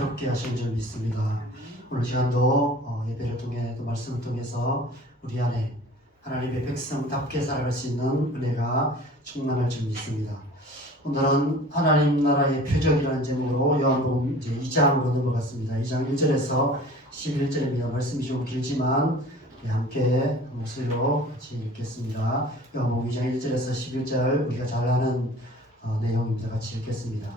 새롭게 하신 줄 믿습니다. 오늘 시간도 예배를 통해 또 말씀을 통해서 우리 안에 하나님의 백성답게 살아갈 수 있는 은혜가 충만할 줄 믿습니다. 오늘은 하나님 나라의 표적이라는 제목으로 요한복음 이제 2장으로 넘어갔습니다. 2장 1절에서 11절입니다. 말씀이 좀 길지만 함께 목소리로 같이 읽겠습니다. 요한복음 2장 1절에서 11절 우리가 잘 아는 내용입니다. 같이 읽겠습니다.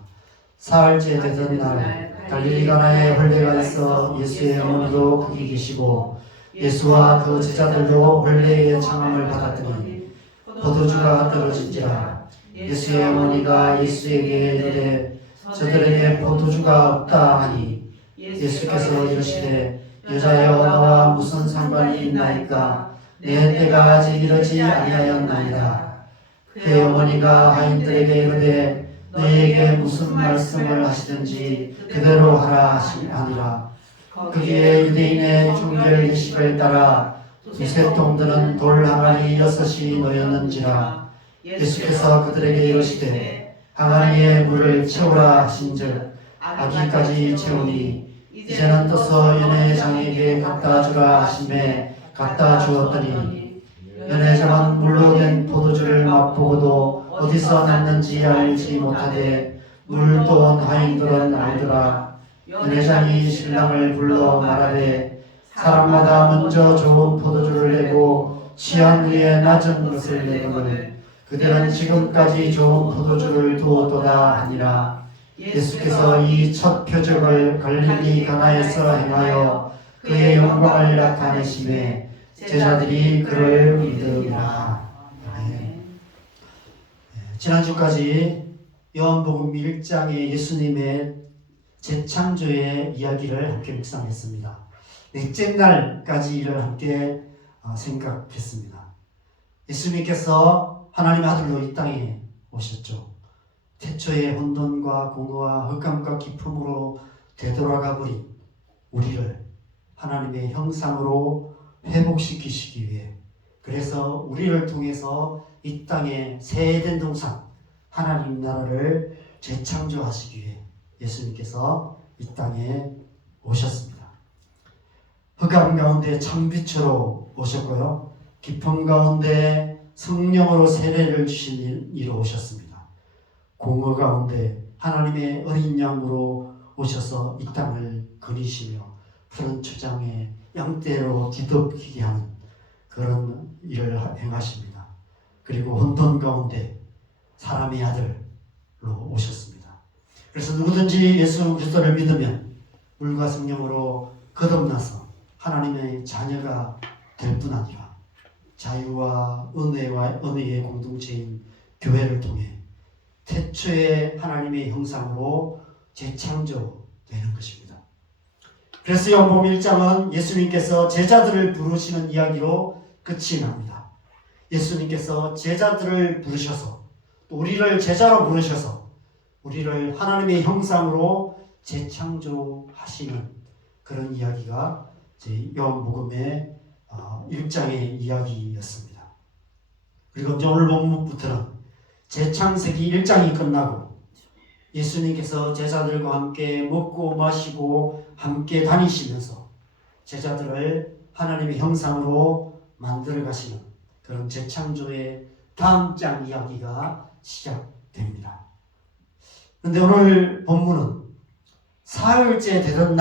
사흘째 되던 날 갈릴리 가나에 혼례가 있어 예수의 어머니도 거기 계시고 예수와 그 제자들도 혼례의 청함을 받았더니 포도주가 떨어진지라. 예수의 어머니가 예수에게 이르되 저들에게 포도주가 없다 하니 예수께서 이르시되 여자여 너와 무슨 상관이 있나이까 내 때가 아직 이르지 아니하였나이다. 그의 어머니가 하인들에게 이르되 너희에게 무슨 말씀을 하시든지 그대로 하라 하니라. 거기에 유대인의 중별 예식을 따라 두세 통들은 돌 항아리 6이 놓였는지라. 예수께서 그들에게 이르시되 항아리에 물을 채우라 하신즉 아기까지 채우니 이제는 떠서 연회장에게 갖다 주라 하심에 갖다 주었더니 연회장은 물로 된 포도주를 맛보고도 어디서 났는지 알지 못하되 물 떠온 하인들은 알더라. 연회장이 신랑을 불러 말하되 사람마다 먼저 좋은 포도주를 내고 취한 후에 낮은 것을 내거늘 그들은 지금까지 좋은 포도주를 두었도다 하니라. 예수께서 이 첫 표적을 갈릴리 가나에서 행하여 그의 영광을 나타내심에 제자들이 그를 믿으리라. 지난주까지 요한복음 1장의 예수님의 재창조의 이야기를 함께 묵상했습니다. 넷째 날까지 이를 함께 생각했습니다. 예수님께서 하나님의 아들로 이 땅에 오셨죠. 태초의 혼돈과 공허와 흑암과 기품으로 되돌아가 버린 우리를 하나님의 형상으로 회복시키시기 위해, 그래서 우리를 통해서 이 땅에 새해된 동산 하나님 나라를 재창조하시기 위해 예수님께서 이 땅에 오셨습니다. 흑암 가운데 창빛으로 오셨고요, 깊음 가운데 성령으로 세례를 주신 이로 오셨습니다. 공허 가운데 하나님의 어린 양으로 오셔서 이 땅을 거니시며 푸른 초장에 양떼로 뒤덮이게 하는 그런 일을 행하십니다. 그리고 혼돈 가운데 사람의 아들로 오셨습니다. 그래서 누구든지 예수 그리스도를 믿으면 물과 성령으로 거듭나서 하나님의 자녀가 될 뿐 아니라 자유와 은혜의 공동체인 교회를 통해 태초의 하나님의 형상으로 재창조되는 것입니다. 그래서 요한복음 1장은 예수님께서 제자들을 부르시는 이야기로 끝이 납니다. 예수님께서 제자들을 부르셔서 또 우리를 제자로 부르셔서 우리를 하나님의 형상으로 재창조하시는 그런 이야기가 요한복음의 1장의 이야기였습니다. 그리고 오늘 본문부터는 재창세기 1장이 끝나고 예수님께서 제자들과 함께 먹고 마시고 함께 다니시면서 제자들을 하나님의 형상으로 만들어 가시는 그런 재창조의 다음 장 이야기가 시작됩니다. 그런데 오늘 본문은 사흘째 되던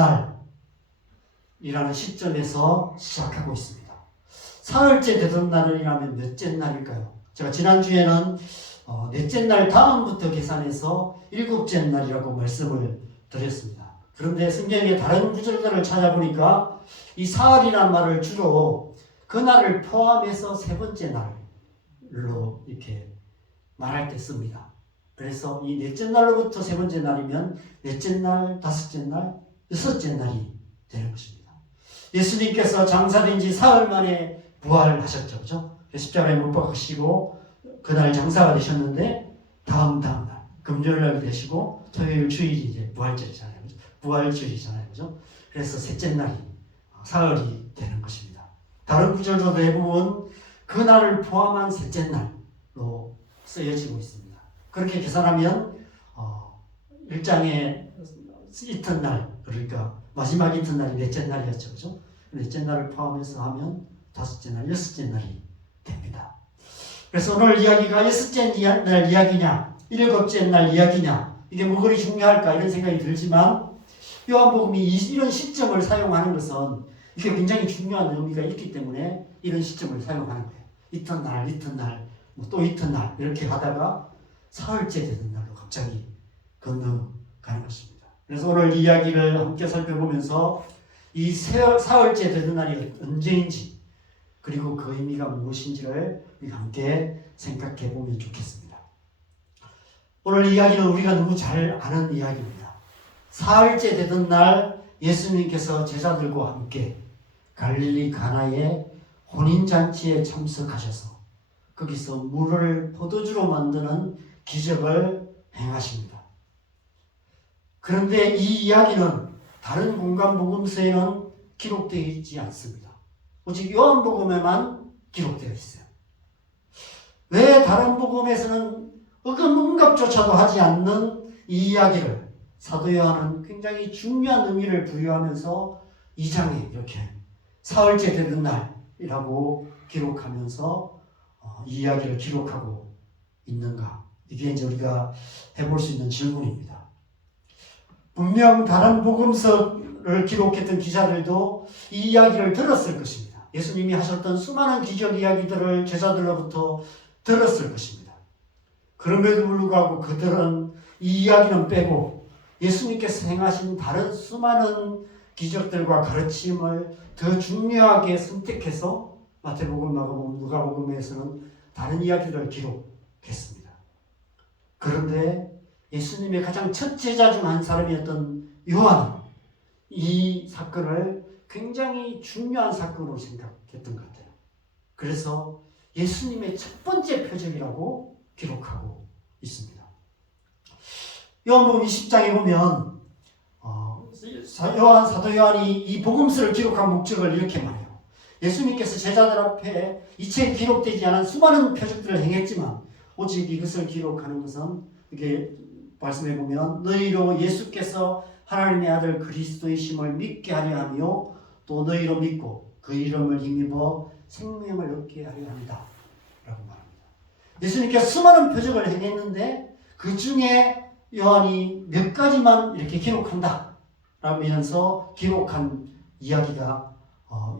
날이라는 시점에서 시작하고 있습니다. 사흘째 되던 날이라면 몇째 날일까요? 제가 지난주에는 넷째 날 다음부터 계산해서 일곱째 날이라고 말씀을 드렸습니다. 그런데 성경의 다른 구절들을 찾아보니까 이 사흘이라는 말을 주로 그날을 포함해서 세 번째 날로 이렇게 말할 때 씁니다. 그래서 이 넷째 날로부터 세 번째 날이면 넷째 날, 다섯째 날, 여섯째 날이 되는 것입니다. 예수님께서 장사된 지 사흘 만에 부활하셨죠. 그죠? 십자가에 못 박히시고 그날 장사가 되셨는데 다음 날 금요일 날 되시고 토요일 주일이 이제 부활절이잖아요. 그죠? 부활주일이잖아요. 그죠? 그래서 셋째 날이 사흘이 되는 것입니다. 다른 구절도 대부분 그날을 포함한 셋째 날로 쓰여지고 있습니다. 그렇게 계산하면 1장의 이튿날 그러니까 마지막 이튿날이 넷째 날이었죠. 그죠? 넷째 날을 포함해서 하면 다섯째 날, 여섯째 날이 됩니다. 그래서 오늘 이야기가 여섯째 날 이야기냐, 일곱째 날 이야기냐, 이게 뭐 그리 중요할까 이런 생각이 들지만 요한복음이 이런 시점을 사용하는 것은 이게 굉장히 중요한 의미가 있기 때문에 이런 시점을 사용하는 거예요. 이튿날, 뭐 또 이튿날 이렇게 하다가 사흘째 되는 날로 갑자기 건너가는 것입니다. 그래서 오늘 이야기를 함께 살펴보면서 이 사흘째 되는 날이 언제인지 그리고 그 의미가 무엇인지를 함께 생각해 보면 좋겠습니다. 오늘 이야기는 우리가 너무 잘 아는 이야기입니다. 사흘째 되던 날 예수님께서 제자들과 함께 갈릴리 가나의 혼인잔치에 참석하셔서 거기서 물을 포도주로 만드는 기적을 행하십니다. 그런데 이 이야기는 다른 공간 복음서에는 기록되어 있지 않습니다. 오직 요한복음에만 기록되어 있어요. 왜 다른 복음에서는 응답조차도 하지 않는 이 이야기를 사도 요한은 굉장히 중요한 의미를 부여하면서 2장에 이렇게 사흘째 되는 날이라고 기록하면서 이 이야기를 기록하고 있는가? 이게 이제 우리가 해볼 수 있는 질문입니다. 분명 다른 복음서를 기록했던 기자들도 이 이야기를 들었을 것입니다. 예수님이 하셨던 수많은 기적 이야기들을 제자들로부터 들었을 것입니다. 그럼에도 불구하고 그들은 이 이야기는 빼고 예수님께서 행하신 다른 수많은 기적들과 가르침을 더 중요하게 선택해서 마태복음, 마가복음, 누가복음에서는 다른 이야기를 기록했습니다. 그런데 예수님의 가장 첫 제자 중 한 사람이었던 요한은 이 사건을 굉장히 중요한 사건으로 생각했던 것 같아요. 그래서 예수님의 첫 번째 표적이라고 기록하고 있습니다. 요한복음 20장에 보면 사도 요한이 이 복음서를 기록한 목적을 이렇게 말해요. 예수님께서 제자들 앞에 이체 기록되지 않은 수많은 표적들을 행했지만 오직 이것을 기록하는 것은 이게 말씀해 보면 너희로 예수께서 하나님의 아들 그리스도이심을 믿게 하려 하며 또 너희로 믿고 그 이름을 힘입어 생명을 얻게 하려 합니다. 라고 말합니다. 예수님께서 수많은 표적을 행했는데 그 중에 요한이 몇 가지만 이렇게 기록한다 라면서 기록한 이야기가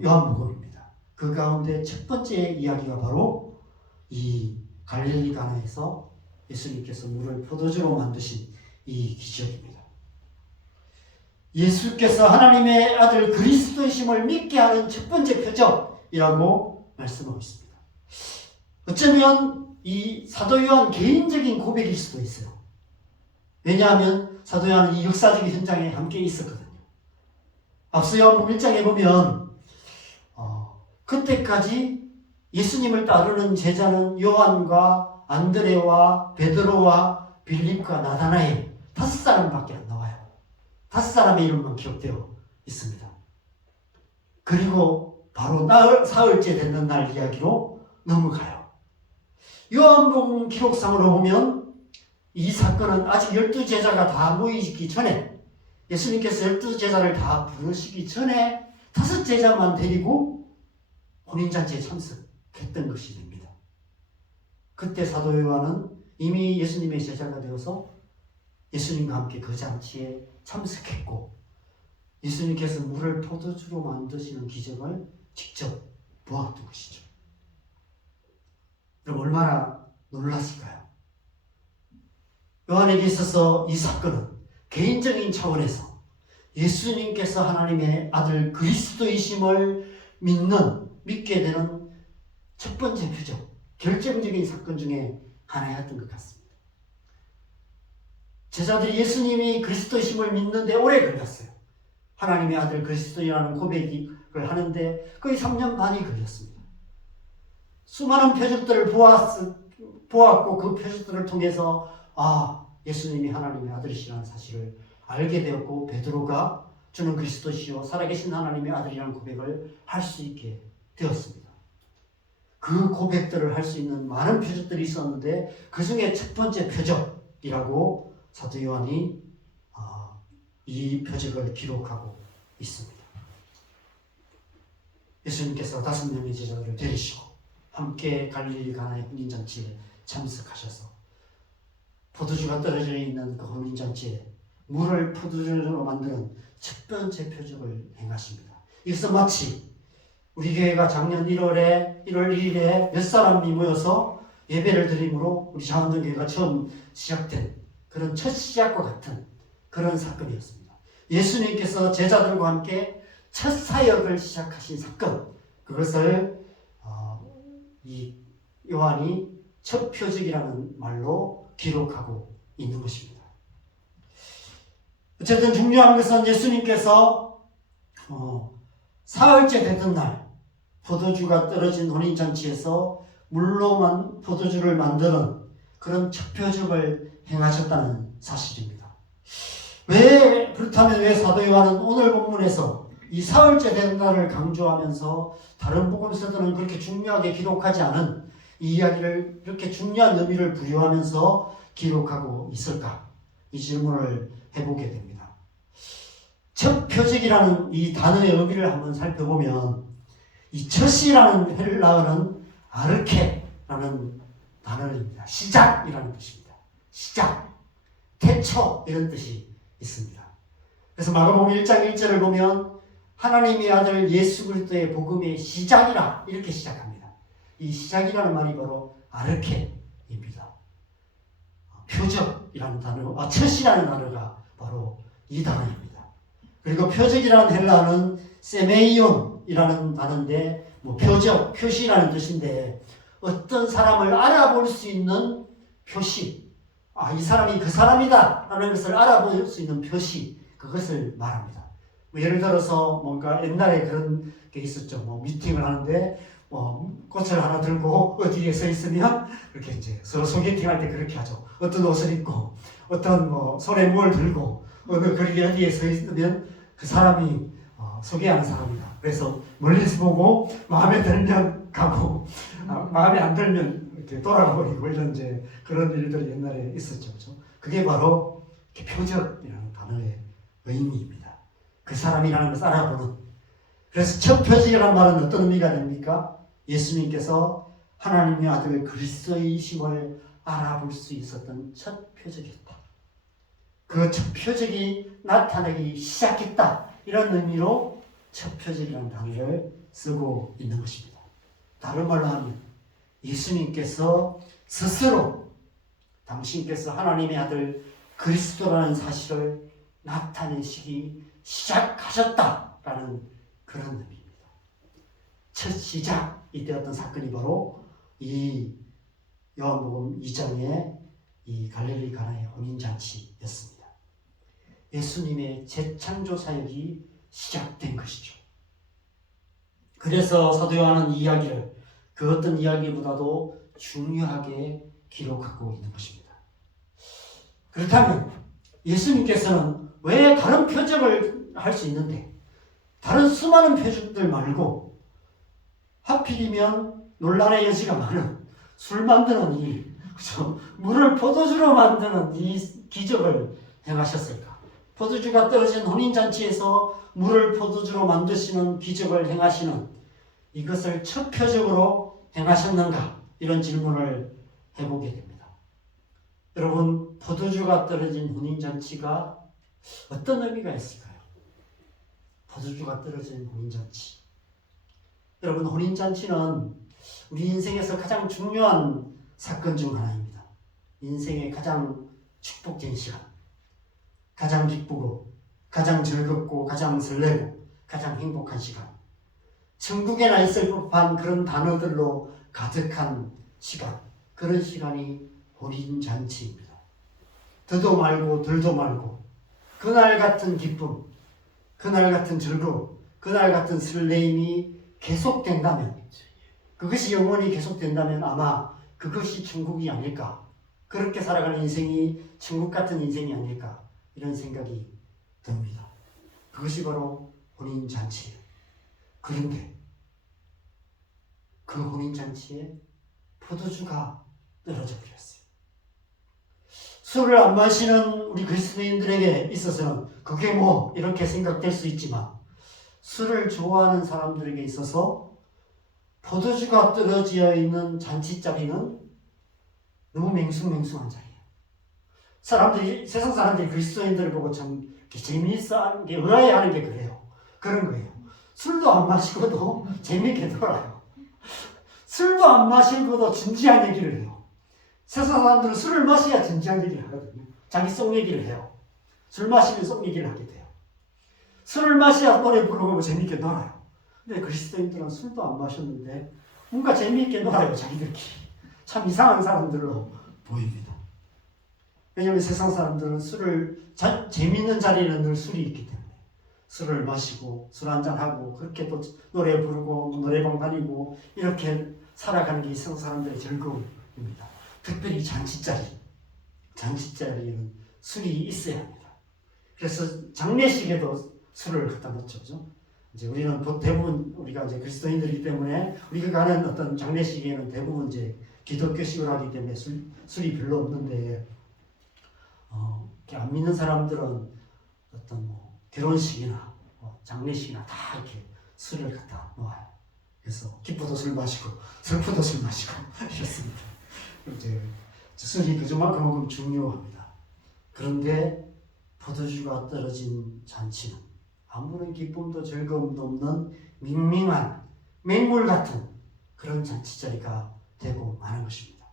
요한복음입니다. 그 가운데 첫 번째 이야기가 바로 이 갈릴리 가나에서 예수님께서 물을 포도주로 만드신 이 기적입니다. 예수께서 하나님의 아들 그리스도이심을 믿게 하는 첫 번째 표적이라고 말씀하고 있습니다. 어쩌면 이 사도 요한 개인적인 고백일 수도 있어요. 왜냐하면 사도 요한은 이 역사적인 현장에 함께 있었거든요. 앞서 요한복음 1장에 보면 그때까지 예수님을 따르는 제자는 요한과 안드레와 베드로와 빌립과 나다나엘 5사람밖에 안 나와요. 5사람의 이름만 기록되어 있습니다. 그리고 바로 사흘째 되는 날 이야기로 넘어가요. 요한복음 기록상으로 보면 이 사건은 아직 12제자가 다 모이기 전에 예수님께서 12제자를 다 부르시기 전에 5제자만 데리고 혼인잔치에 참석했던 것이 됩니다. 그때 사도 요한은 이미 예수님의 제자가 되어서 예수님과 함께 그 잔치에 참석했고 예수님께서 물을 포도주로 만드시는 기적을 직접 보았던 것이죠. 그럼 얼마나 놀랐을까요? 요한에게 있어서 이 사건은 개인적인 차원에서 예수님께서 하나님의 아들 그리스도이심을 믿게 되는 첫 번째 표적, 결정적인 사건 중에 하나였던 것 같습니다. 제자들이 예수님이 그리스도이심을 믿는데 오래 걸렸어요. 하나님의 아들 그리스도라는 고백을 하는데 거의 3년 반이 걸렸습니다. 수많은 표적들을 보았고 그 표적들을 통해서 예수님이 하나님의 아들이시라는 사실을 알게 되었고 베드로가 주는 그리스도시요 살아계신 하나님의 아들이라는 고백을 할 수 있게 되었습니다. 그 고백들을 할 수 있는 많은 표적들이 있었는데 그 중에 첫 번째 표적이라고 사도 요한이 이 표적을 기록하고 있습니다. 예수님께서 5명의 제자들을 데리시고 함께 갈릴리 가나의 혼인잔치에 참석하셔서 포도주가 떨어져 있는 그 혼인잔치에 물을 포도주로 만드는 첫 번째 표적을 행하십니다. 이것은 마치 우리 교회가 작년 1월 1일에 몇 사람이 모여서 예배를 드림으로 우리 자원동교회가 처음 시작된 그런 첫 시작과 같은 그런 사건이었습니다. 예수님께서 제자들과 함께 첫 사역을 시작하신 사건, 그것을 이 요한이 첫 표적이라는 말로 기록하고 있는 것입니다. 어쨌든 중요한 것은 예수님께서 사흘째 되던 날 포도주가 떨어진 혼인잔치에서 물로만 포도주를 만드는 그런 첫 표적을 행하셨다는 사실입니다. 그렇다면 왜 사도 요한은 오늘 본문에서 이 사흘째 되는 날을 강조하면서 다른 복음서들은 그렇게 중요하게 기록하지 않은 이 이야기를 이렇게 중요한 의미를 부여하면서 기록하고 있을까? 이 질문을 해보게 됩니다. 첫 표적이라는 이 단어의 의미를 한번 살펴보면 이 첫이라는 헬라어는 아르케라는 단어입니다. 시작이라는 뜻입니다. 시작, 태초 이런 뜻이 있습니다. 그래서 마가복음 1장 1절을 보면 하나님의 아들 예수 그리스도의 복음의 시작이라 이렇게 시작합니다. 이 시작이라는 말이 바로 아르케입니다. 표적이라는 단어, 첫이라는 단어가 바로 이 단어입니다. 그리고 표적이라는 헬라어는 세메이온이라는 단어인데 표적, 표시라는 뜻인데 어떤 사람을 알아볼 수 있는 표시, 이 사람이 그 사람이다 라는 것을 알아볼 수 있는 표시, 그것을 말합니다. 예를 들어서 뭔가 옛날에 그런 게 있었죠. 미팅을 하는데 꽃을 하나 들고 어디에 서 있으면 이렇게 이제 서로 소개팅 할 때 그렇게 하죠. 어떤 옷을 입고 어떤 손에 뭘 들고 어느 거리에 어디에 서 있으면 그 사람이 소개하는 사람이다. 그래서 멀리서 보고 마음에 들면 가고 마음에 안 들면 이렇게 돌아가 버리고 이런 이제 그런 일들이 옛날에 있었죠. 그렇죠? 그게 바로 표적이라는 단어의 의미입니다. 그 사람이라는 것을 알아보는. 그래서 첫 표적이라는 말은 어떤 의미가 됩니까? 예수님께서 하나님의 아들 그리스도이심을 알아볼 수 있었던 첫 표적이었다. 그 첫 표적이 나타나기 시작했다. 이런 의미로 첫 표적이라는 단어를 쓰고 있는 것입니다. 다른 말로 하면 예수님께서 스스로 당신께서 하나님의 아들 그리스도라는 사실을 나타내시기 시작하셨다라는 그런 의미입니다. 첫 시작이 되었던 사건이 바로 이 요한복음 2장의 이 갈릴리 가나의 혼인잔치였습니다. 예수님의 재창조 사역이 시작된 것이죠. 그래서 사도 요한은 이 이야기를 그 어떤 이야기보다도 중요하게 기록하고 있는 것입니다. 그렇다면 예수님께서는 왜 다른 표적을 할 수 있는데 다른 수많은 표적들 말고 하필이면 논란의 여지가 많은 술 만드는 일, 그렇죠? 물을 포도주로 만드는 이 기적을 행하셨을까? 포도주가 떨어진 혼인잔치에서 물을 포도주로 만드시는 기적을 행하시는 이것을 첫 표적으로 행하셨는가? 이런 질문을 해보게 됩니다. 여러분, 포도주가 떨어진 혼인잔치가 어떤 의미가 있을까요? 포도주가 떨어진 혼인잔치. 여러분, 혼인잔치는 우리 인생에서 가장 중요한 사건 중 하나입니다. 인생의 가장 축복된 시간, 가장 기쁘고 가장 즐겁고 가장 설레고 가장 행복한 시간, 천국에나 있을 법한 그런 단어들로 가득한 시간, 그런 시간이 혼인잔치입니다. 더도 말고 덜도 말고 그날 같은 기쁨, 그날 같은 즐거움, 그날 같은 설레임이 계속된다면, 그것이 영원히 계속된다면 아마 그것이 천국이 아닐까, 그렇게 살아가는 인생이 천국 같은 인생이 아닐까, 이런 생각이 듭니다. 그것이 바로 혼인잔치예요. 그런데 그 혼인잔치에 포도주가 떨어져 버렸어요. 술을 안 마시는 우리 그리스도인들에게 있어서는 그게 뭐 이렇게 생각될 수 있지만 술을 좋아하는 사람들에게 있어서 포도주가 떨어져 있는 잔치자리는 너무 맹숭맹숭한 자리예요. 세상 사람들이 그리스도인들을 보고 참 재미있어 하는 게, 의아해하는 게 그래요. 그런 거예요. 술도 안 마시고도 재미있게 놀아요. 술도 안 마시고도 진지한 얘기를 해요. 세상 사람들은 술을 마셔야 진지한 얘기를 하거든요. 자기 속 얘기를 해요. 술 마시면 속 얘기를 하게 돼요. 술을 마셔야 노래 부르고 재미있게 놀아요. 근데 그리스도인들은 술도 안 마셨는데 뭔가 재미있게 놀아요, 자기들끼리. 참 이상한 사람들로 보입니다. 왜냐하면 세상 사람들은 재미있는 자리에는 늘 술이 있기 때문에 술을 마시고 술 한잔하고 그렇게 또 노래 부르고 노래방 다니고 이렇게 살아가는 게 세상 사람들의 즐거움입니다. 특별히 잔치자리에는 술이 있어야 합니다. 그래서 장례식에도 술을 갖다 놓죠. 그죠? 이제 우리는 대부분 우리가 이제 그리스도인들이기 때문에 우리가 가는 어떤 장례식에는 대부분 이제 기독교식으로 하기 때문에 술이 별로 없는데 안 믿는 사람들은 어떤 뭐 결혼식이나 장례식이나 다 이렇게 술을 갖다 놓아요. 그래서 기쁘도 술 마시고 슬프도 술 마시고 이렇습니다. 이제 술이 그만큼 중요합니다. 그런데 포도주가 떨어진 잔치는 아무런 기쁨도 즐거움도 없는 밍밍한 맹물 같은 그런 잔치자리가 되고 마는 것입니다.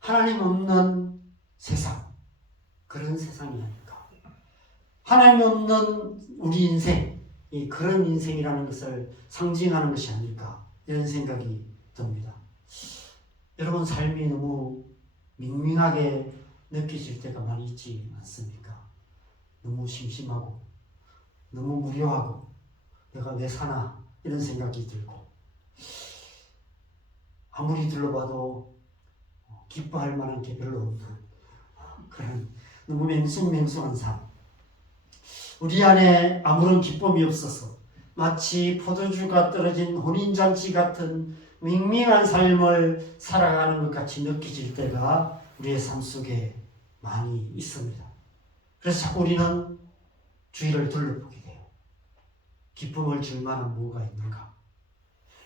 하나님 없는 세상, 그런 세상이 아닐까. 하나님 없는 우리 인생, 그런 인생이라는 것을 상징하는 것이 아닐까, 이런 생각이 듭니다. 여러분 삶이 너무 밍밍하게 느껴질 때가 많이 있지 않습니까? 너무 심심하고 너무 무료하고 내가 왜 사나 이런 생각이 들고 아무리 둘러봐도 기뻐할 만한 게 별로 없는 그런 너무 맹숭맹숭한 삶. 우리 안에 아무런 기쁨이 없어서 마치 포도주가 떨어진 혼인잔치 같은 밍밍한 삶을 살아가는 것 같이 느껴질 때가 우리의 삶 속에 많이 있습니다. 그래서 자꾸 우리는 주위를 둘러보게 돼요. 기쁨을 줄 만한 무엇가 있는가?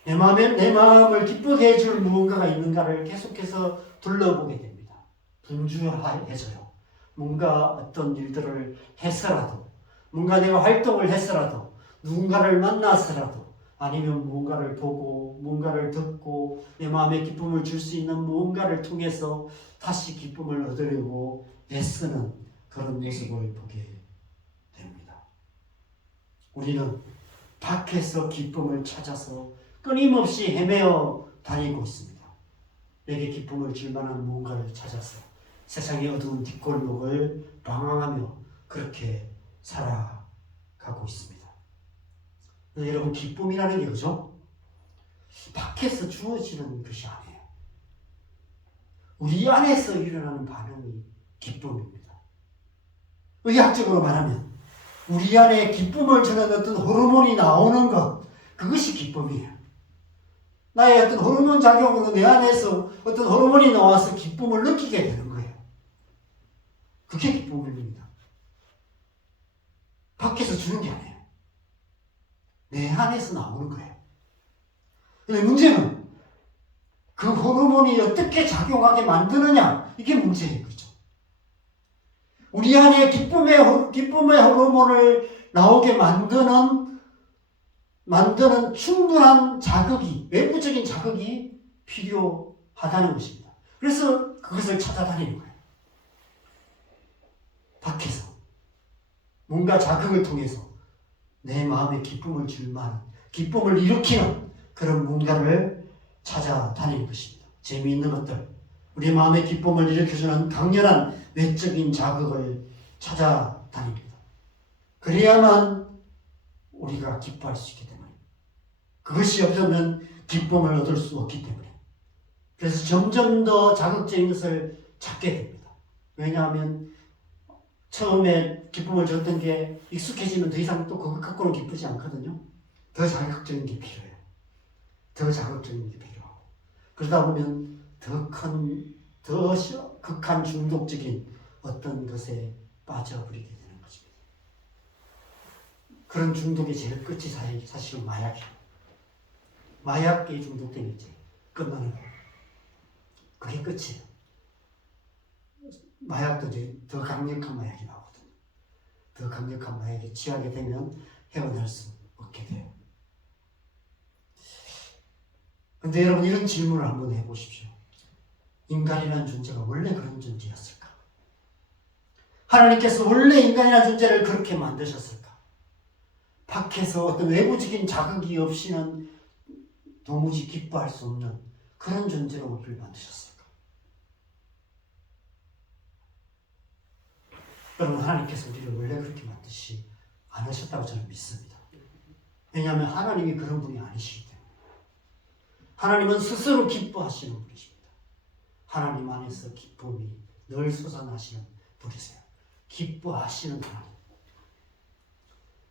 내 마음을 기쁘게 해줄 무언가가 있는가를 계속해서 둘러보게 됩니다. 분주해져요. 뭔가 어떤 일들을 해서라도, 뭔가 내가 활동을 해서라도, 누군가를 만나서라도, 아니면 무언가를 보고, 무언가를 듣고, 내 마음에 기쁨을 줄 수 있는 무언가를 통해서 다시 기쁨을 얻으려고 애쓰는 그런 모습을 보게 됩니다. 우리는 밖에서 기쁨을 찾아서 끊임없이 헤매어 다니고 있습니다. 내게 기쁨을 줄 만한 무언가를 찾아서 세상의 어두운 뒷골목을 방황하며 그렇게 살아가고 있습니다. 여러분, 기쁨이라는 게 그죠? 밖에서 주어지는 것이 아니에요. 우리 안에서 일어나는 반응이 기쁨입니다. 의학적으로 말하면 우리 안에 기쁨을 주는 어떤 호르몬이 나오는 것, 그것이 기쁨이에요. 나의 어떤 호르몬 작용으로 내 안에서 어떤 호르몬이 나와서 기쁨을 느끼게 되는 거예요. 그게 기쁨입니다. 밖에서 주는 게 아니에요. 내 안에서 나오는 거예요. 근데 문제는 그 호르몬이 어떻게 작용하게 만드느냐, 이게 문제인 거죠. 우리 안에 기쁨의 호르몬을 나오게 만드는 충분한 자극이, 외부적인 자극이 필요하다는 것입니다. 그래서 그것을 찾아다니는 거예요. 밖에서 뭔가 자극을 통해서 내 마음에 기쁨을 줄 만한, 기쁨을 일으키는 그런 뭔가를 찾아다니는 것입니다. 재미있는 것들, 우리 마음의 기쁨을 일으켜주는 강렬한 외적인 자극을 찾아다닙니다. 그래야만 우리가 기뻐할 수 있기 때문에, 그것이 없으면 기쁨을 얻을 수 없기 때문에, 그래서 점점 더 자극적인 것을 찾게 됩니다. 왜냐하면 처음에 기쁨을 줬던 게 익숙해지면 더 이상 또 그것 갖고는 기쁘지 않거든요. 더 자극적인 게 필요해요. 더 자극적인 게 필요하고, 그러다 보면 더 큰 더 극한 중독적인 어떤 것에 빠져버리게 되는 것입니다. 그런 중독의 제일 끝이 사실은 마약이에요. 마약에 중독되면 이제 끝나는 거예요. 그게 끝이에요. 마약도 이제 더 강력한 마약이 나오거든요. 더 강력한 마약에 취하게 되면 헤어날 수 없게 돼요. 근데 여러분, 이런 질문을 한번 해보십시오. 인간이라는 존재가 원래 그런 존재였을까? 하나님께서 원래 인간이라는 존재를 그렇게 만드셨을까? 밖에서 어떤 외부적인 자극이 없이는 도무지 기뻐할 수 없는 그런 존재로 우리를 만드셨을까? 여러분, 하나님께서 우리를 원래 그렇게 만드시 않으셨다고 저는 믿습니다. 왜냐하면 하나님이 그런 분이 아니시기 때문에. 하나님은 스스로 기뻐하시는 분이십니다. 하나님 안에서 기쁨이 늘 솟아나시는 분이세요. 기뻐하시는 하나님.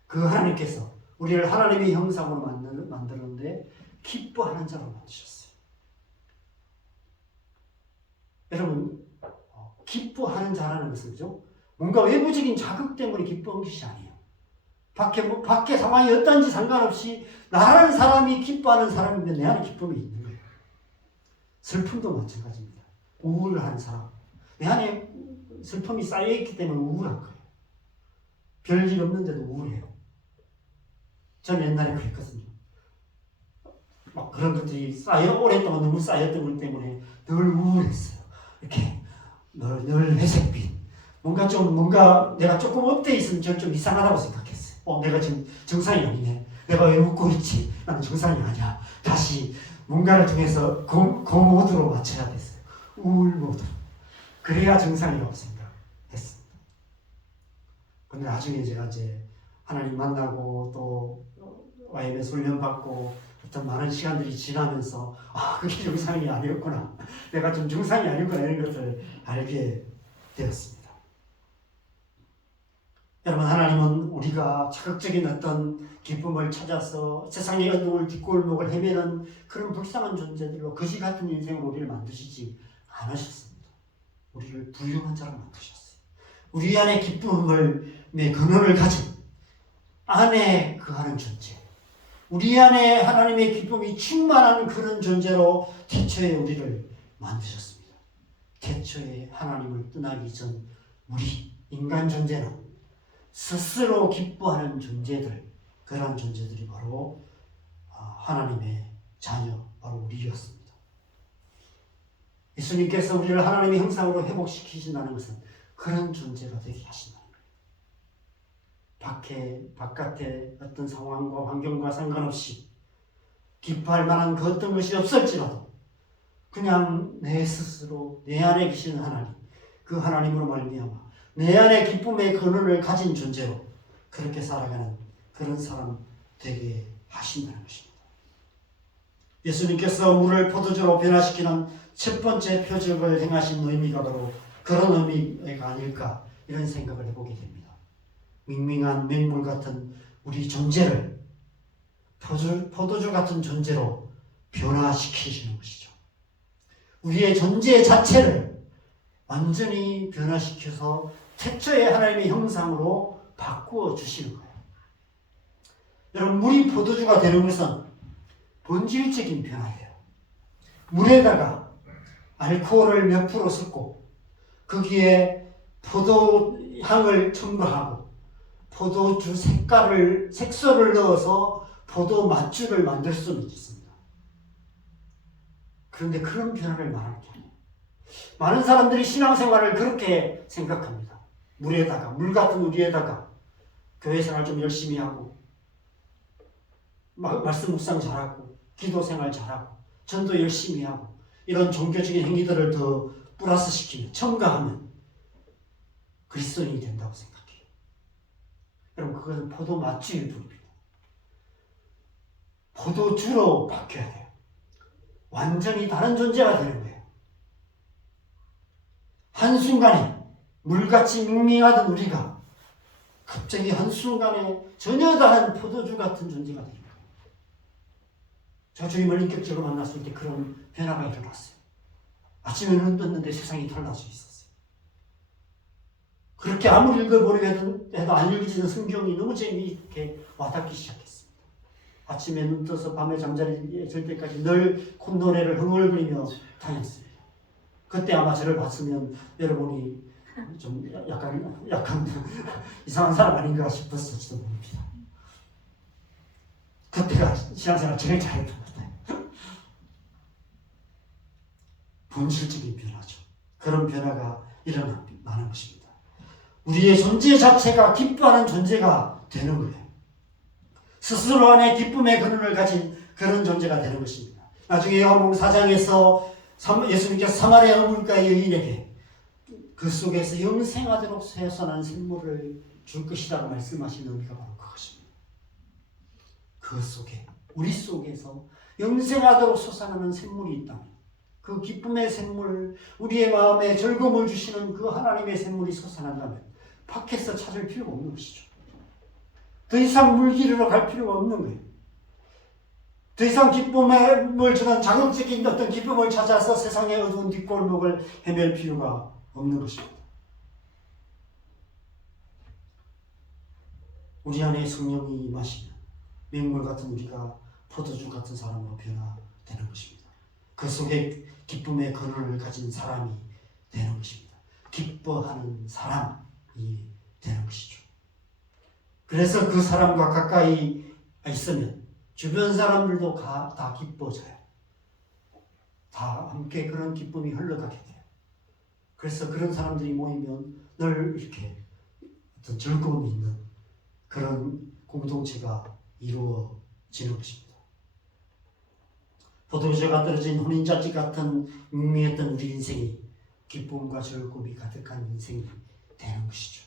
그 하나님께서 우리를 하나님의 형상으로 만들었는데 기뻐하는 자로 만드셨어요. 여러분, 기뻐하는 자라는 것은요, 뭔가 외부적인 자극 때문에 기뻐하는 것이 아니에요. 밖에 상황이 어떤지 상관없이 나라는 사람이 기뻐하는 사람인데 내 안에 기쁨이 있는 거예요. 슬픔도 마찬가지입니다. 우울한 사람, 내 안에 슬픔이 쌓여있기 때문에 우울한 거예요. 별일 없는데도 우울해요. 저는 옛날에 그랬거든요. 막 그런 것들이 오랫동안 너무 쌓였던 것 때문에 늘 우울했어요. 이렇게 늘 회색빛. 뭔가 내가 조금 업돼 있으면 저는 좀 이상하다고 생각했어요. 내가 지금 정상이 아니네. 내가 왜 웃고 있지? 나는 정상이 아니야. 다시 뭔가를 통해서 그 모드로 맞춰야 됐어요. 우울 모드. 그래야 정상이라고 생각했습니다. 근데 나중에 제가 이제 하나님 만나고 또 YMS 훈련 받고 어떤 많은 시간들이 지나면서 그게 정상이 아니었구나. 내가 좀 정상이 아니구나 이런 것을 알게 되었습니다. 여러분, 하나님은 우리가 자극적인 어떤 기쁨을 찾아서 세상의 어두운 뒷골목을 헤매는 그런 불쌍한 존재들로 거지 같은 인생으로 우리를 만드시지 않으셨습니다. 우리를 부유한 자로 만드셨어요. 우리 안에 기쁨의 근원을 가진 안에 거하는 존재, 우리 안에 하나님의 기쁨이 충만한 그런 존재로 태초에 우리를 만드셨습니다. 태초에 하나님을 떠나기 전 우리 인간 존재는 스스로 기뻐하는 존재들, 그런 존재들이 바로 하나님의 자녀, 바로 우리였습니다. 예수님께서 우리를 하나님의 형상으로 회복시키신다는 것은 그런 존재가 되게 하신다는 거예요. 바깥의 어떤 상황과 환경과 상관없이 기뻐할 만한 그 어떤 것이 없을지라도 그냥 내 스스로 내 안에 계시는 하나님, 그 하나님으로 말미암아 내 안에 기쁨의 근원을 가진 존재로 그렇게 살아가는 그런 사람 되게 하신다는 것입니다. 예수님께서 물을 포도주로 변화시키는 첫 번째 표적을 행하신 의미가 바로 그런 의미가 아닐까 이런 생각을 해보게 됩니다. 밍밍한 맹물 같은 우리 존재를 포도주 같은 존재로 변화시키시는 것이죠. 우리의 존재 자체를 완전히 변화시켜서 태초에 하나님의 형상으로 바꾸어 주시는 거예요. 여러분, 물이 포도주가 되는 것은 본질적인 변화예요. 물에다가 알코올을 몇 프로 섞고 거기에 포도향을 첨가하고 포도주 색소를 넣어서 포도 맛주를 만들 수는 있습니다. 그런데 그런 변화를 말하는 게 아니에요. 많은 사람들이 신앙생활을 그렇게 생각합니다. 물 같은 우리에다가 교회 생활 좀 열심히 하고 말씀 묵상 잘하고 기도 생활 잘하고 전도 열심히 하고 이런 종교적인 행위들을 더 플러스 시키면 첨가하면 그리스도인이 된다고 생각해요. 여러분, 그것은 포도 맛주일 뿐입니다. 포도주로 바뀌어야 돼요. 완전히 다른 존재가 되는 거예요. 한순간에 물같이 밍밍하던 우리가 갑자기 한순간에 전혀 다른 포도주 같은 존재가 되는 거예요. 제가 주님을 인격적으로 만났을 때 그런 변화가 일어났어요. 아침에 눈 떴는데 세상이 달라져 있었어요. 그렇게 아무리 읽어보려고 해도 안 읽어지는 성경이 너무 재미있게 와닿기 시작했습니다. 아침에 눈 떠서 밤에 잠자리 들 때까지 늘 콧노래를 흥얼거리며 다녔습니다. 그때 아마 저를 봤으면 여러분이 좀 약간 이상한 사람 아닌가 싶었을지도 모릅니다. 그때가 신앙생활 제일 잘했던 것 같아요. 본질적인 변화죠. 그런 변화가 일어나는 것입니다. 우리의 존재 자체가 기뻐하는 존재가 되는 거예요. 스스로 안에 기쁨의 근원을 가진 그런 존재가 되는 것입니다. 나중에 요한복음 4장에서 예수님께서 사마리아 어물가의 여인에게 그 속에서 영생하도록 솟아난 샘물을 줄 것이라고 말씀하신 의미가 바로 그것입니다. 그 속에, 우리 속에서 영생하도록 솟아나는 샘물이 있다면 그 기쁨의 샘물, 우리의 마음에 즐거움을 주시는 그 하나님의 샘물이 솟아난다면 밖에서 찾을 필요가 없는 것이죠. 더 이상 물기르러 갈 필요가 없는 거예요. 더 이상 기쁨을 주는 자극적인 어떤 기쁨을 찾아서 세상의 어두운 뒷골목을 헤맬 필요가 없는 것입니다. 우리 안에 성령이 임하시면 맹물 같은 우리가 포도주 같은 사람으로 변화되는 것입니다. 그 속에 기쁨의 근원을 가진 사람이 되는 것입니다. 기뻐하는 사람이 되는 것이죠. 그래서 그 사람과 가까이 있으면 주변 사람들도 다 기뻐져요. 다 함께 그런 기쁨이 흘러가게 돼요. 그래서 그런 사람들이 모이면 늘 이렇게 어떤 즐거움이 있는 그런 공동체가 이루어지는 것입니다. 포도주가 떨어진 혼인잔치 같은 밍밍했던 우리 인생이 기쁨과 즐거움이 가득한 인생이 되는 것이죠.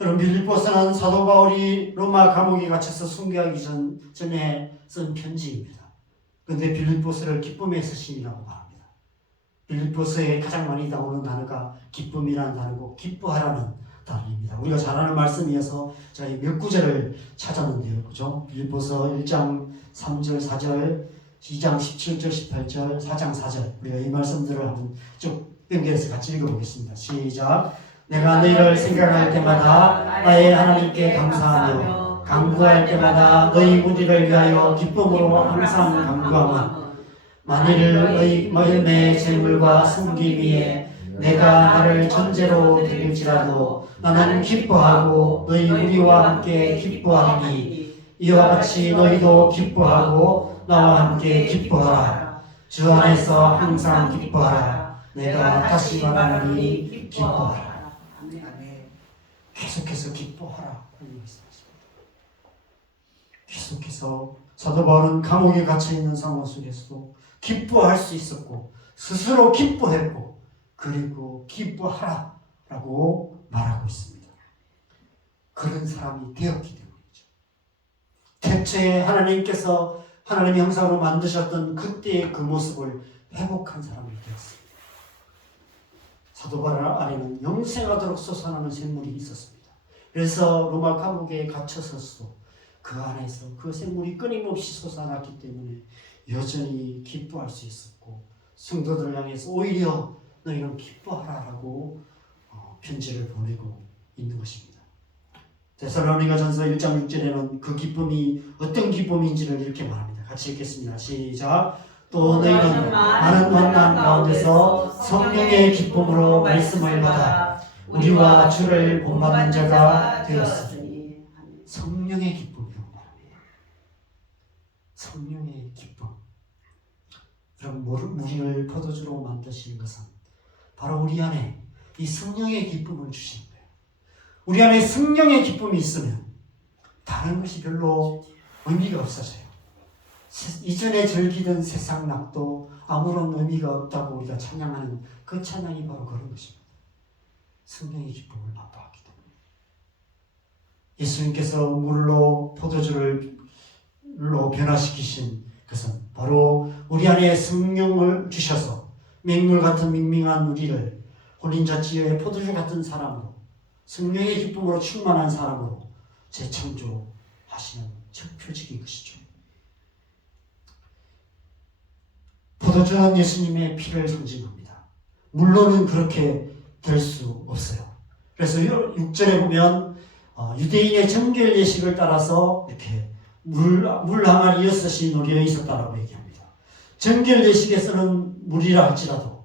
여러분, 빌립보서는 사도 바울이 로마 감옥에 갇혀서 순교하기 전에 쓴 편지입니다. 그런데 빌립보서를 기쁨의 서신이라고 말합니다. 빌립보서에 가장 많이 나오는 단어가 기쁨이라는 단어고 기뻐하라는 단어입니다. 우리가 잘 아는 말씀이어서 제가 몇 구절을 찾았는데요. 그죠? 빌립보서 1장 3절, 4절, 2장 17절, 18절, 4장 4절. 우리가 이 말씀들을 한번 쭉 연결해서 같이 읽어보겠습니다. 시작. 내가 너희를 생각할 때마다 나의 하나님께 감사하며 간구할 때마다 너희 무리를 위하여 기쁨으로 항상 간구하며 만일 너희 마음의 재물과 섬김 위에 내가 나를 전제로 드릴지라도 나는 기뻐하고 너희 우리와 함께 기뻐하니 이와 같이 너희도 기뻐하고 나와 함께 기뻐하라. 주 안에서 항상 기뻐하라. 내가 다시 말하니 기뻐하라. 계속해서 기뻐하라. 계속해서 사도 바울은 감옥에 갇혀있는 상황 속에서도 기뻐할 수 있었고 스스로 기뻐했고 그리고 기뻐하라 라고 말하고 있습니다. 그런 사람이 되었기 때문이죠. 대체 하나님께서 하나님의 형상으로 만드셨던 그때의 그 모습을 회복한 사람이 되었습니다. 사도 바울 안에는 영생하도록 솟아나는 샘물이 있었습니다. 그래서 로마 감옥에 갇혀서도 그 안에서 그 샘물이 끊임없이 솟아났기 때문에 여전히 기뻐할 수 있었고 성도들을 향해서 오히려 너희는 기뻐하라라고 편지를 보내고 있는 것입니다. 데살로니가전서 1장 6절에는 그 기쁨이 어떤 기쁨인지를 이렇게 말합니다. 같이 읽겠습니다. 시작. 또 너희는 많은 만남 가운데서 성령의 기쁨으로 말씀을 받아 우리와 주를 본받는 자가 되었으니. 성령의 기쁨이라고 말합니다. 성령의 기쁨. 여러분, 우리를 포도주로 만드시는 것은 바로 우리 안에 이 성령의 기쁨을 주시는 거예요. 우리 안에 성령의 기쁨이 있으면 다른 것이 별로 의미가 없어져요. 이전에 즐기던 세상 낙도 아무런 의미가 없다고 우리가 찬양하는 그 찬양이 바로 그런 것입니다. 성령의 기쁨을 맛보았기 때문에. 예수님께서 물로 포도주로 변화시키신 것은 바로 우리 안에 성령을 주셔서 맹물 같은 밍밍한 우리를 혼인잔치의 포도주 같은 사람으로 성령의 기쁨으로 충만한 사람으로 재창조하시는 첫 표적인 것이죠. 포도주는 예수님의 피를 상징합니다. 물론은 그렇게 될 수 없어요. 그래서 6절에 보면 유대인의 정결 예식을 따라서 이렇게 물 항아리 6이 놓여 있었다라고 얘기합니다. 정결 예식에서는 물이라 할지라도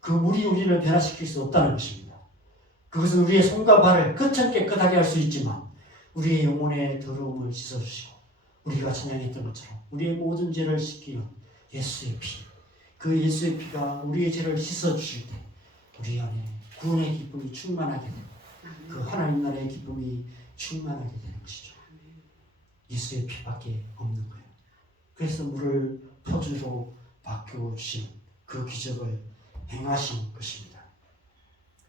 그 물이 우리를 변화시킬 수 없다는 것입니다. 그것은 우리의 손과 발을 끝은 깨끗하게 할 수 있지만 우리의 영혼의 더러움을 씻어주시고 우리가 찬양했던 것처럼 우리의 모든 죄를 씻기는 예수의 피, 그 예수의 피가 우리의 죄를 씻어주실 때 우리 안에 구원의 기쁨이 충만하게 되고 그 하나님 나라의 기쁨이 충만하게 되는 것이죠. 예수의 피밖에 없는 거예요. 그래서 물을 포도주로 바꿔주신 그 기적을 행하신 것입니다.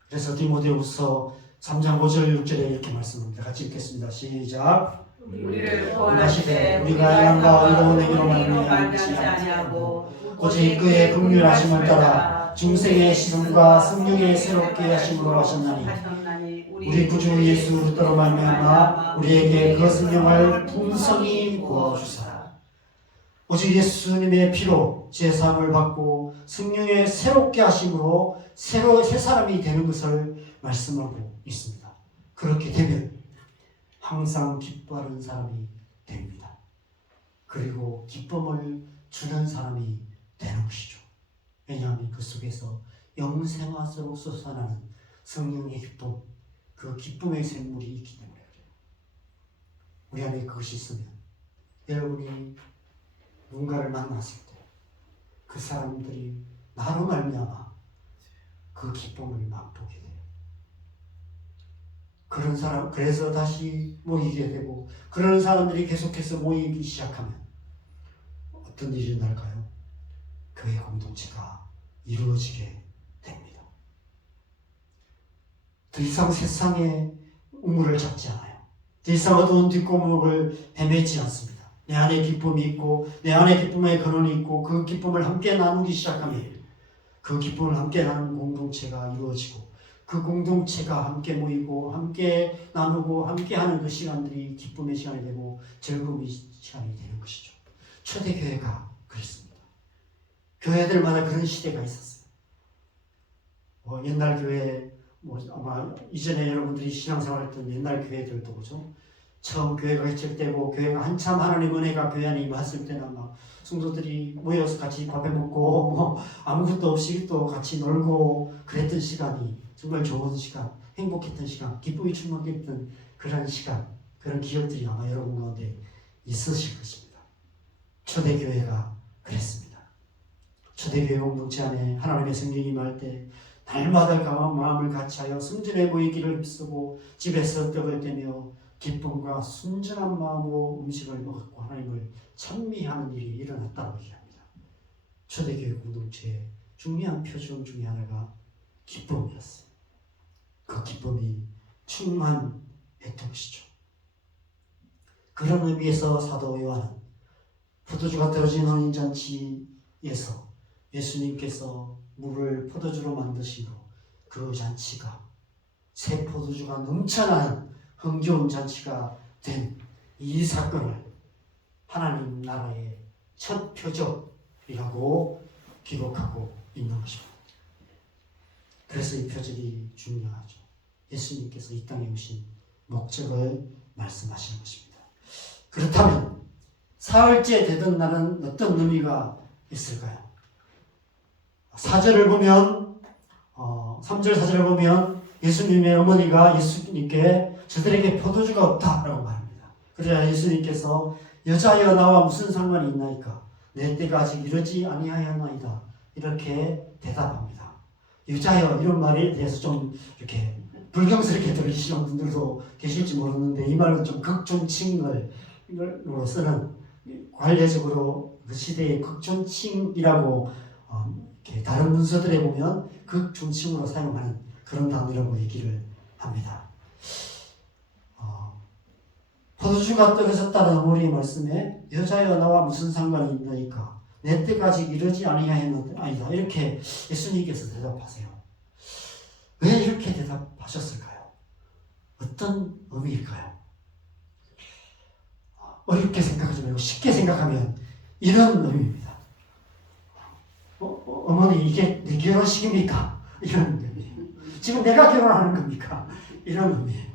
그래서 디모데후서 3장 5절 6절에 이렇게 말씀합니다. 같이 읽겠습니다. 시작. 우리를 구원하시되 우리가 양과 의로운 행위로 말미암지 아니하고 오직 그의 긍휼하심을 따라 중생의 시선과 성령의 새롭게 하심으로 하셨나니 우리 구주 예수 그리스도로 말미암아 우리에게 그 성령을 풍성히 부어주사 오직 예수님의 피로 제사함을 받고 성령의 새롭게 하심으로 새 사람이 되는 것을 말씀하고 있습니다. 그렇게 되면 항상 기뻐하는 사람이 됩니다. 그리고 기쁨을 주는 사람이 되는 것이죠. 왜냐하면 그 속에서 영생화로 솟아나는 성령의 기쁨, 그 기쁨의 샘물이 있기 때문에 그래요. 우리 안에 그것이 있으면 여러분이 누군가를 만났을 때 그 사람들이 나로 말미암아 그 기쁨을 맛보게 돼요. 그런 사람, 그래서 다시 모이게 되고 그런 사람들이 계속해서 모이기 시작하면 어떤 일이 날까요? 교회 공동체가 이루어지게 됩니다. 더 이상 세상의 우물을 잡지 않아요. 더 이상 어두운 뒷골목을 헤매지 않습니다. 내 안에 기쁨이 있고 내 안에 기쁨의 근원이 있고 그 기쁨을 함께 나누기 시작하면 그 기쁨을 함께 나누는 공동체가 이루어지고 그 공동체가 함께 모이고 함께 나누고 함께 하는 그 시간들이 기쁨의 시간이 되고 즐거움의 시간이 되는 것이죠. 초대교회가 그랬습니다. 교회들마다 그런 시대가 있었어요. 옛날 교회, 아마 이전에 여러분들이 신앙생활했던 옛날 교회들도 그죠? 처음 교회가 개척되고 교회가 한참 하나님 은혜가 교회 안에 임했을 때는 막 성도들이 모여서 같이 밥해 먹고 아무것도 없이 또 같이 놀고 그랬던 시간이 정말 좋은 시간, 행복했던 시간, 기쁨이 충만했던 그런 시간, 그런 기억들이 아마 여러분 가운데 있으실 것입니다. 초대교회가 그랬습니다. 초대교회 공동체 안에 하나님의 성령이 임할 때 날마다 강한 마음을 같이하여 순전해 보이기를 힘쓰고 집에서 떡을 떼며 기쁨과 순전한 마음으로 음식을 먹었고 하나님을 찬미하는 일이 일어났다고 얘기합니다. 초대교회 공동체의 중요한 표준 중에 하나가 기쁨이었어요. 그 기쁨이 충만했던 것이죠. 그런 의미에서 사도 요한은 포도주가 떨어진 혼인잔치에서 예수님께서 물을 포도주로 만드신 그 잔치가 새 포도주가 넘쳐나는 흥겨운 잔치가 된 이 사건을 하나님 나라의 첫 표적이라고 기록하고 있는 것입니다. 그래서 이 표적이 중요하죠. 예수님께서 이 땅에 오신 목적을 말씀하시는 것입니다. 그렇다면 사흘째 되던 날은 어떤 의미가 있을까요? 4절을 보면 3절 4절을 보면 예수님의 어머니가 예수님께 저들에게 포도주가 없다라고 말합니다. 그러자 예수님께서 여자여 나와 무슨 상관이 있나이까? 내 때가 아직 이르지 아니하였나이다. 이렇게 대답합니다. 여자여 이런 말에 대해서 좀 이렇게 불경스럽게 들으시는 분들도 계실지 모르는데 이 말은 좀 극존칭으로 쓰는 관례적으로 그 시대의 극존칭이라고 이렇게 다른 문서들에 보면 극존칭으로 사용하는 그런 단어라고 얘기를 합니다. 포도주가 떨어졌다는 어머니의 말씀에 여자여 나와 무슨 상관이 있나이까? 내 때까지 이르지 아니하였나이다. 이렇게 예수님께서 대답하세요. 왜 이렇게 대답하셨을까요? 어떤 의미일까요? 어렵게 생각하지 말고 쉽게 생각하면 이런 의미입니다. 어머니 이게 내 결혼식입니까? 이런 의미예요. 지금 내가 결혼하는 겁니까? 이런 의미예요.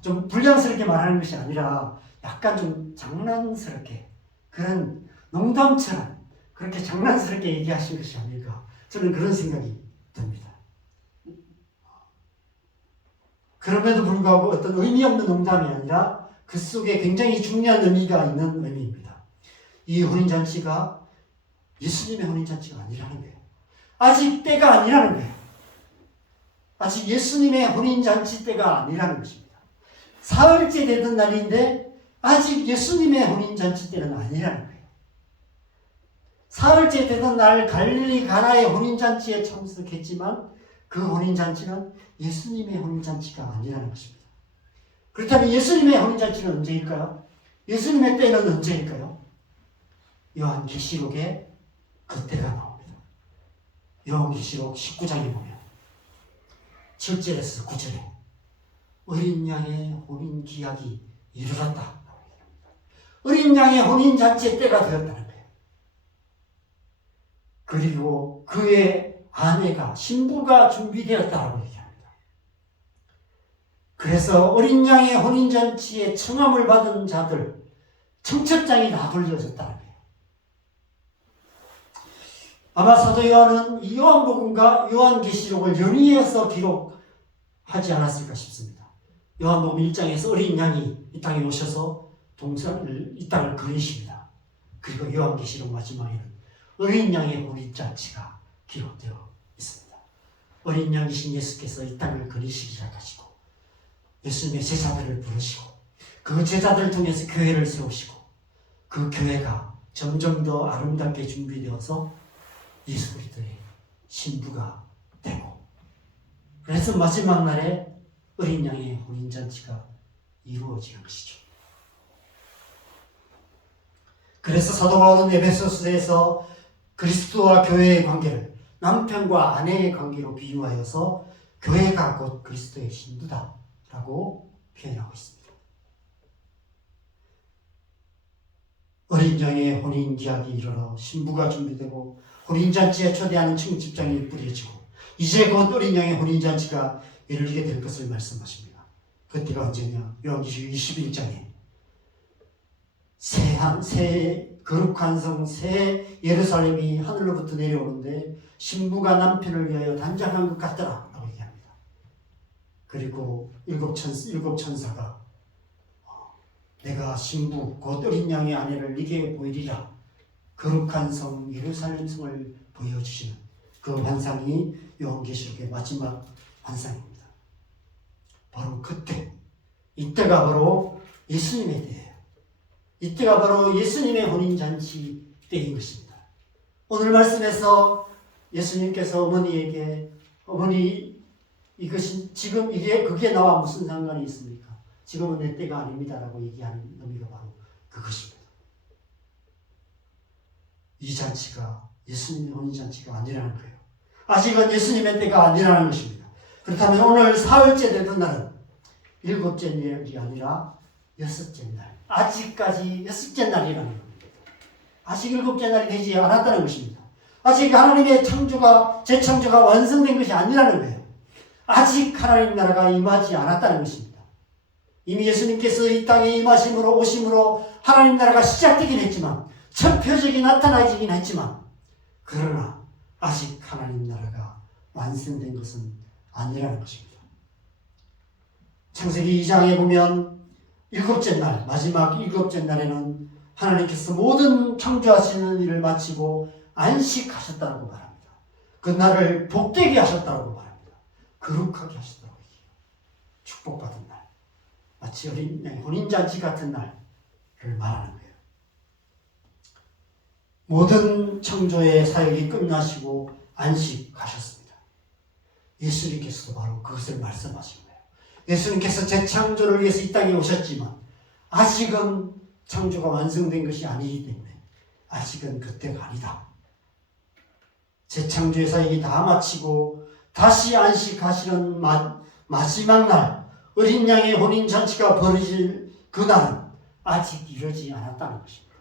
좀 불량스럽게 말하는 것이 아니라 약간 좀 장난스럽게 그런 농담처럼 그렇게 장난스럽게 얘기하신 것이 아닐까 저는 그런 생각이 듭니다. 그럼에도 불구하고 어떤 의미 없는 농담이 아니라 그 속에 굉장히 중요한 의미가 있는 의미입니다. 이 혼인잔치가 예수님의 혼인잔치가 아니라는 거예요. 아직 때가 아니라는 거예요. 아직 예수님의 혼인잔치 때가 아니라는 것입니다. 사흘째 되던 날인데 아직 예수님의 혼인잔치 때는 아니라는 거예요. 사흘째 되던 날 갈릴리 가나의 혼인잔치에 참석했지만 그 혼인잔치는 예수님의 혼인잔치가 아니라는 것입니다. 그렇다면 예수님의 혼인잔치는 언제일까요? 예수님의 때는 언제일까요? 요한계시록에 그때가 나옵니다. 요한계시록 19장에 보면 7절에서 9절에 어린 양의 혼인 기약이 이르렀다. 어린 양의 혼인잔치의 때가 되었다는 거예요. 그리고 그의 아내가 신부가 준비되었다라고 얘기합니다. 그래서 어린 양의 혼인잔치에 청함을 받은 자들 청첩장이 다 돌려졌다는 거예요. 아마 사도 요한은 이 요한복음과 요한계시록을 연이어서 기록하지 않았을까 싶습니다. 요한복음 1장에서 어린 양이 이 땅에 오셔서 이 땅을 그리십니다. 그리고 요한계시록 마지막에는 어린 양의 혼인잔치가 기록되어 있습니다. 어린 양이신 예수께서 이 땅을 그리시기 시작하시고 예수님의 제자들을 부르시고 그 제자들 중에서 교회를 세우시고 그 교회가 점점 더 아름답게 준비되어서 예수 그리스도의 신부가 되고 그래서 마지막 날에 어린 양의 혼인잔치가 이루어지는 것이죠. 그래서 사도 바울은 에베소서에서 그리스도와 교회의 관계를 남편과 아내의 관계로 비유하여서 교회가 곧 그리스도의 신부다라고 표현하고 있습니다. 어린 양의 혼인 기약이 이르러 신부가 준비되고 혼인잔치에 초대하는 청첩장이 뿌려지고 이제 곧 어린 양의 혼인잔치가 이루어지게 될 것을 말씀하십니다. 그때가 언제냐? 요한계시록 21장에 새 거룩한 성 새 예루살렘이 하늘로부터 내려오는데 신부가 남편을 위하여 단장한 것 같더라 라고 얘기합니다. 그리고 일곱 천사가 내가 신부 곧 어린 양의 아내를 네게 보이리라 거룩한 성 예루살렘 성을 보여주시는 그 환상이 요한계시록의 마지막 환상입니다. 바로 그때 이때가 바로 예수님의 때예요. 이때가 바로 예수님의 혼인잔치 때인 것입니다. 오늘 말씀에서 예수님께서 어머니에게 어머니 이것이 지금 그게 나와 무슨 상관이 있습니까? 지금은 내 때가 아닙니다라고 얘기하는 의미가 바로 그것입니다. 이 잔치가 예수님의 혼인잔치가 아니라는 거예요. 아직은 예수님의 때가 아니라는 것입니다. 그렇다면 오늘 사흘째 되던 날은 일곱째 날이 아니라 여섯째 날. 아직까지 여섯째 날이라는 겁니다. 아직 일곱째 날이 되지 않았다는 것입니다. 아직 하나님의 재창조가 완성된 것이 아니라는 거예요. 아직 하나님 나라가 임하지 않았다는 것입니다. 이미 예수님께서 이 땅에 임하심으로 오심으로 하나님 나라가 시작되긴 했지만 첫 표적이 나타나지긴 했지만 그러나 아직 하나님 나라가 완성된 것은 아니라는 것입니다. 창세기 2장에 보면 일곱째 날, 마지막 일곱째 날에는 하나님께서 모든 창조하시는 일을 마치고 안식하셨다고 말합니다. 그 날을 복되게 하셨다고 말합니다. 거룩하게 하셨다고 얘기해요. 축복받은 날. 마치 어린 양의 혼인잔치 같은 날을 말하는 거예요. 모든 창조의 사역이 끝나시고 안식하셨습니다. 예수님께서도 바로 그것을 말씀하신 거예요. 예수님께서 재창조를 위해서 이 땅에 오셨지만 아직은 창조가 완성된 것이 아니기 때문에 아직은 그때가 아니다. 재창조의 사역이 다 마치고 다시 안식하시는 마지막 날 어린 양의 혼인잔치가 벌어질 그날은 아직 이르지 않았다는 것입니다.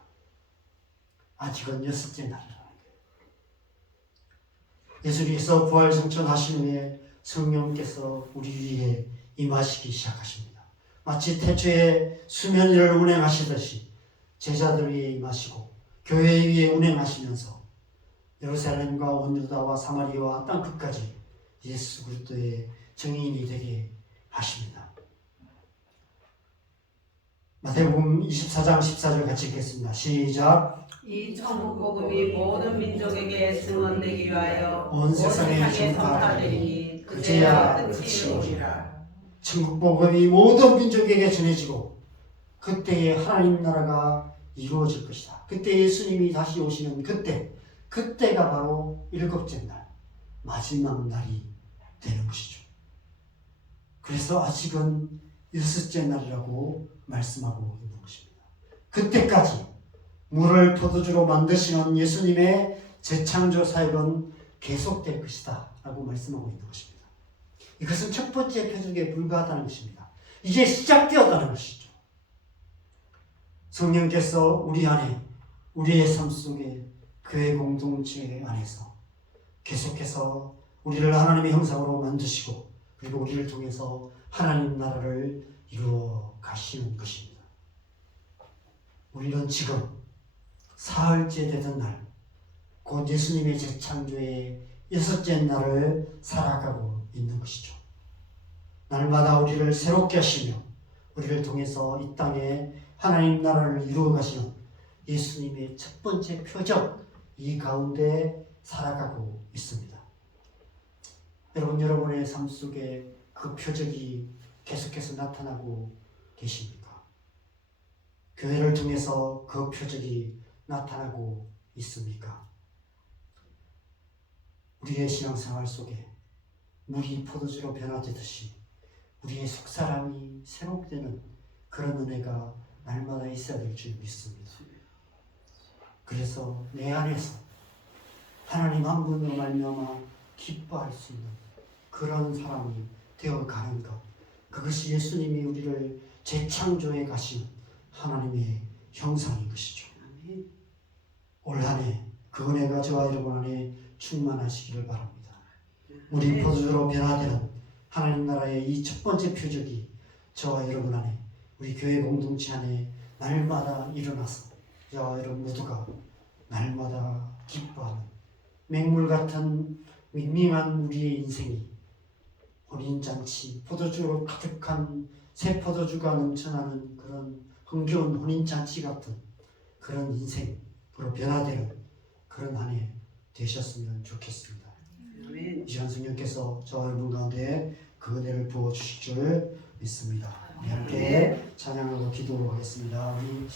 아직은 여섯째 날이라는 거예요. 예수님께서 부활승천하신 후에 성령께서 우리 위에 임하시기 시작하십니다. 마치 태초에 수면 위를 운행하시듯이 제자들 위에 임하시고 교회 위에 운행하시면서 예루살렘과 온 유다와 사마리아와 땅 끝까지 예수 그리스도의 증인이 되게 하십니다. 마태복음 24장 14절 같이 읽겠습니다. 시작. 이 천국 복음이 모든 민족에게 증언되기 위하여 온 세상에 전파되리니 그제야 끝이 끝이 오리라. 천국 복음이 모든 민족에게 전해지고 그때에 하나님 나라가 이루어질 것이다. 그때 예수님이 다시 오시는 그때가 바로 일곱째 날, 마지막 날이 되는 것이죠. 그래서 아직은 여섯째 날이라고 말씀하고 있는 것입니다. 그때까지 물을 포도주로 만드시는 예수님의 재창조 사역은 계속될 것이다 라고 말씀하고 있는 것입니다. 이것은 첫 번째 표적에 불과하다는 것입니다. 이제 시작되었다는 것이죠. 성령께서 우리 안에, 우리의 삶 속에, 교회 공동체 안에서 계속해서 우리를 하나님의 형상으로 만드시고 그리고 우리를 통해서 하나님 나라를 이루어 가시는 것입니다. 우리는 지금 사흘째 되던 날, 곧 예수님의 재창조의 여섯째 날을 살아가고 있는 것이죠. 날마다 우리를 새롭게 하시며 우리를 통해서 이 땅에 하나님 나라를 이루어 가시는 예수님의 첫 번째 표적, 이 가운데 살아가고 있습니다. 여러분의 삶 속에 그 표적이 계속해서 나타나고 계십니까? 교회를 통해서 그 표적이 나타나고 있습니까? 우리의 신앙생활 속에 물이 포도주로 변화되듯이 우리의 속사람이 새롭되는 그런 은혜가 날마다 있어야 될 줄 믿습니다. 그래서 내 안에서 하나님 한 분으로 말미암아 기뻐할 수 있는 그런 사람이 되어가는 것, 그것이 예수님이 우리를 재창조해 가신 하나님의 형상인 것이죠. 올 한 해 그 은혜가 저와 여러분 안에 충만하시기를 바랍니다. 우리 포도주로 변화되는 하나님 나라의 이 첫 번째 표적이 저와 여러분 안에, 우리 교회 공동체 안에 날마다 일어나서 저와 여러분 모두가 날마다 기뻐하는 맹물 같은 밍밍한 우리의 인생이 혼인잔치, 포도주로 가득한 새 포도주가 넘쳐나는 그런 흥겨운 혼인잔치 같은 그런 인생으로 변화되는 그런 한 해 되셨으면 좋겠습니다. 이 시간 성령께서 저와 여러분 가운데 그 은혜를 부어주실 줄 믿습니다. 우리 함께 찬양하고 기도하겠습니다. 우리